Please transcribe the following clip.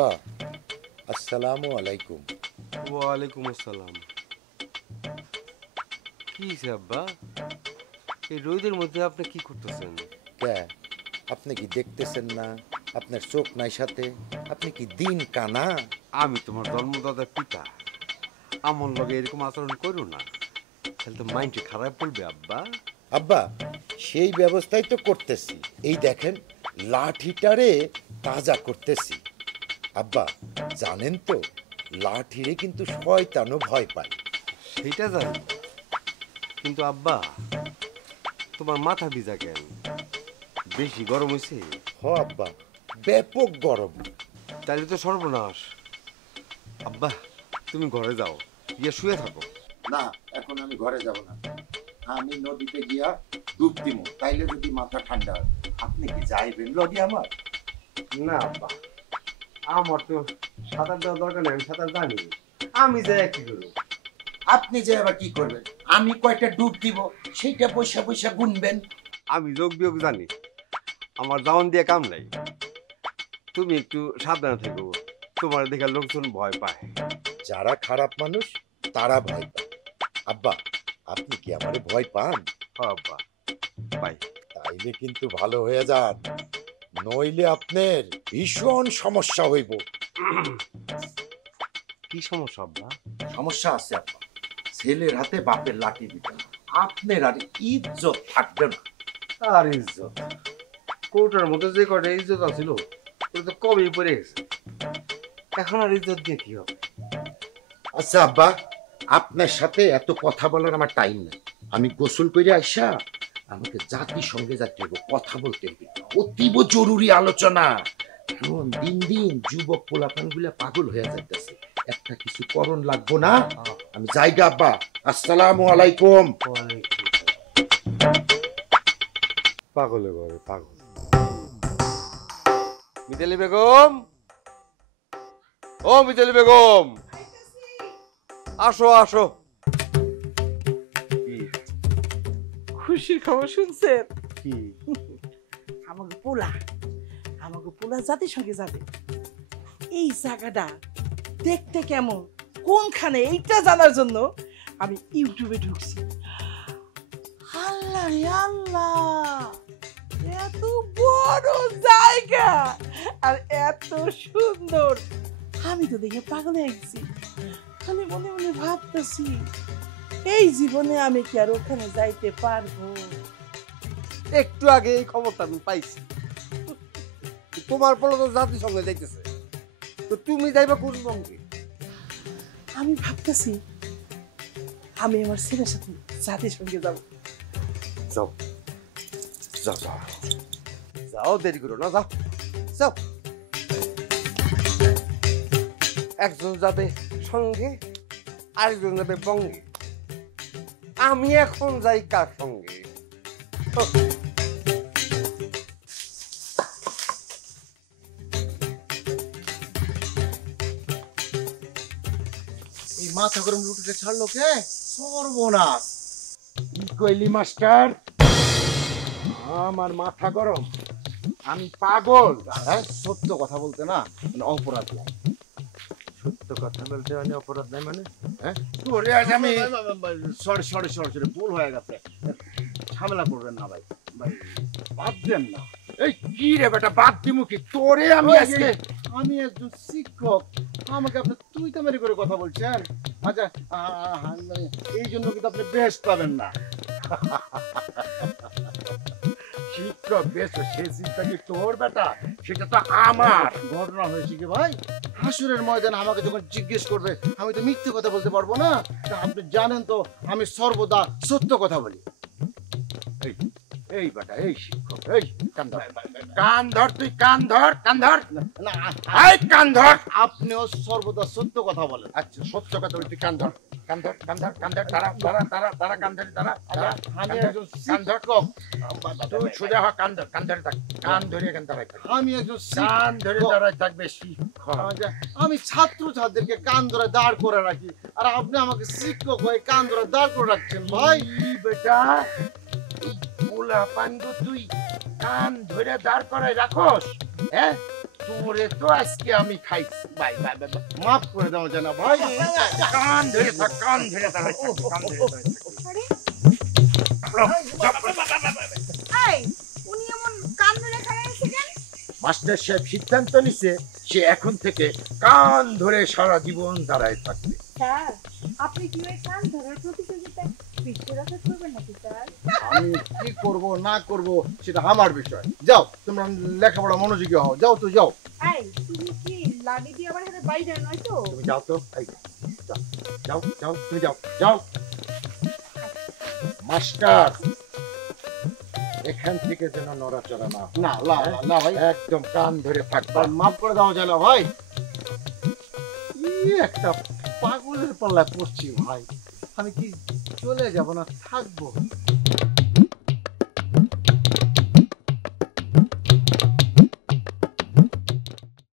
আব্বা আসসালামু আলাইকুম। ওয়ালাইকুম আসসালাম। কি হয়েছে আব্বা, এই রোদের মধ্যে আপনি কি করতেছেন? কে আপনি কি দেখতেছেন না? আপনার চোখ নাই সাথে? আপনি কি দিন কানা? আমি তোমার জন্মদাতার পিতা, আমার লগে এরকম আচরণ করো না, তাহলে তো মাইন্ডে খারাপ বলবে আব্বা। আব্বা সেই ব্যবস্থাই তো করতেছি। এই দেখেন লাঠিটারে তাজা করতেছি। আব্বা জানেন তো লাঠিরে কিন্তু শয়তানও ভয় পায়। সেইটা জানি, কিন্তু আব্বা তোমার মাথা ভিজা কেন? বেশি গরম হয়েছে? হ আব্বা ব্যাপক গরম। তাহলে তো সর্বনাশ। আব্বা তুমি ঘরে যাও, গিয়ে শুয়ে থাকো। না এখন আমি ঘরে যাব না, আমি নদীতে গিয়া ডুব দিব, তাইলে যদি মাথা ঠান্ডা হয়। আপনি কি যাইবেন লগে আমার? না আব্বা, আমার তো সাঁতার দেওয়ার দরকার নেই, আমি সাঁতার জানি। আমি যাই কি করবো? আপনি যে আবার কি করবেন? আমি কয়টা ডুব দিব সেইটা পয়সা পয়সা গুনবেন। আমি যোগ বিয়োগ জানি, আমার জাউন দিয়ে কাম নাই। তুমি একটু সাবধানে থেকো, তোমার দেখা লোকজন ভয় পায়। যারা খারাপ মানুষ তারা ভয় পায়। আব্বা আপনি কি আমারে ভয় পান? আব্বা পাই। তাইলে কিন্তু ভালো হয়ে যান, নইলে আপনার ভীষণ সমস্যা হইব। কি সমস্যা আব্বা? সমস্যা আছে আব্বা, ছেলের হাতে বাপের লাঠি দিবেন, আপনার আর ইজ্জত থাকবে না। আর ইজ্জত, কোটার মধ্যে যে কটা ইজ্জত আছিল ওটা তো কবেই পড়ে গেছে, এখন আর ইজ্জত দিয়ে কি হবে? আচ্ছা আব্বা আপনার সাথে এত কথা বলার আমার টাইম নেই। আমি গোসল করে আইসা আমাকে জাতিসংঘে যাইতে হবে, কথা বলতে হবে, অতীব জরুরি আলোচনা। এখন দিন দিন যুবক পোলাপান গুলা পাগল হয়ে যাইতেছে, একটা কিছু করণ লাগবো না? আমি যাইগা আব্বা, আসসালামু আলাইকুম। পাগলে ঘরে পাগল। মিতালি বেগম, ও মিতালি বেগম, আসো আসো। খুশির খবর শুনছেন? কি? আমাকে পোলা জাতিসংঘে যাবে। এই জায়গাটা দেখতে কেমন, কোনখানে, এইটা জানার জন্য আমি ইউটিউবে ঢুকছি। আল্লাহ রে আল্লাহ, এত বড় জায়গা আর এত সুন্দর, আমি তো দেখে পাগল হয়ে গেছি। খালি মনে মনে ভাবতেছি এই জীবনে আমি কি আর ওখানে যাইতে পারবো? একটু আগে এই খবরটা আমি পাইছি, তোমার পোলা তো জাতিসংঘে যাইতেছে, তো তুমি যাইবা কোন বঙ্গে? আমি ভাবতেছি আমি আমার ছেলের সাথে জাতিসংঘে যাবো। যাও যাও যাও যাও, দেরি করো না, যাও যাও। একজন যাবে সঙ্গে, আরেকজন যাবে বঙ্গে, আমি এখন যাই কার সঙ্গে? এই মাথা গরম রুটিটা ছাড়লো কে? সর্বনাশ! কি কইলি মাস্টার? আমার মাথা গরম? আমি পাগল? হ্যাঁ সত্য কথা বলতে না মানে অপরাধ নাই। সত্য কথা বলতে মানে অপরাধ নাই মানে? হ্যাঁ তোরে আজ আমি সরি সরি সরি সরি ভুল হয়ে গেছে, ঝামেলা করবেন না ভাই, ভাই বাদ দেন না। এই কি রে বেটা, বাদ দিমু কি তোরে? আমি আজকে আমি একজন শিক্ষক, আমাকে আপনি তুই তামারি করে কথা বলছেন? আচ্ছা মানে এই জন্য কিন্তু আপনি বেস্ট পাবেন না। শিক্ষক বেশ, সে চিন্তা কি তোর বেটা? সেটা তো আমার। ঘটনা হয়েছে কি ভাই, হাসুরের ময়দানে আমাকে যখন জিজ্ঞেস করবে আমি তো মিথ্যে কথা বলতে পারবো না। তা আপনি জানেন তো আমি সর্বদা সত্য কথা বলি। এই এই বেটা, এই শিক্ষক, এই কান ধর, কান ধর, তুই কান ধর, কান ধর, না এই কান ধর। আপনিও সর্বদা সত্য কথা বলেন। আচ্ছা সত্য কথা বলছি, কান ধর, কান ধর, কান ধর, কান ধর, তারা তারা তারা তারা কান ধরে, তারা তারা আমি একজন কান ধর, শিক্ষক, তুই সোজা হ, কান ধর, কান ধরে থাক, কান ধরে এখান দাঁড়াই থাক, আমি একজন কান ধরে শিক্ষক। দাঁড়াই থাকবে শিক্ষক। আমি ছাত্র ছাত্রীদেরকে কান ধরে দাঁড় করে রাখি, আর আপনি আমাকে শিক্ষক হয়ে কান ধরে দাঁড় করে রাখছেন ভাই। এই বেটা, এই পোলা পান্ডু তুই কান ধরে দাঁড় করায় রাখস? হ্যাঁ তোরে তো আজকে আমি খাইছি। Bye bye bye bye. মাফ করে দাও জানা ভাই। কান ধরে থাক, কান ধরে থাক, কান ধরে থাক। আরে এই উনি এমন কান ধরে খাড়া আছে কেন? মাস্টার সাহেব সিদ্ধান্ত নিছে সে এখন থেকে কান ধরে সারা জীবন দাঁড়ায় থাকবে। স্যার আপনি কি ওই কান ধরার প্রতিযোগিতায় বিশ্বরাতে করবেন নাকি স্যার? আমি কি করব না করব সেটা আমার বিষয়। যাও তোমরা লেখাপড়া মনোযোগী হও, যাও তো যাও। এই তুমি কি লাঠি দিয়ে আমার হাতে বাইরে নয় তো? তুমি যাও তো, এই, যাও, যাও যাও তুমি যাও যাও। মাস্টার এখান থেকে যেন নড়াচড়া না হয়। না না না, না ভাই, একদম কান ধরে থাকবা। মাফ করে দাও জানা ভাই। কি একটা পাগলের পাল্লায় পড়ছি ভাই। আমি কি চলে যাব না থাকবো?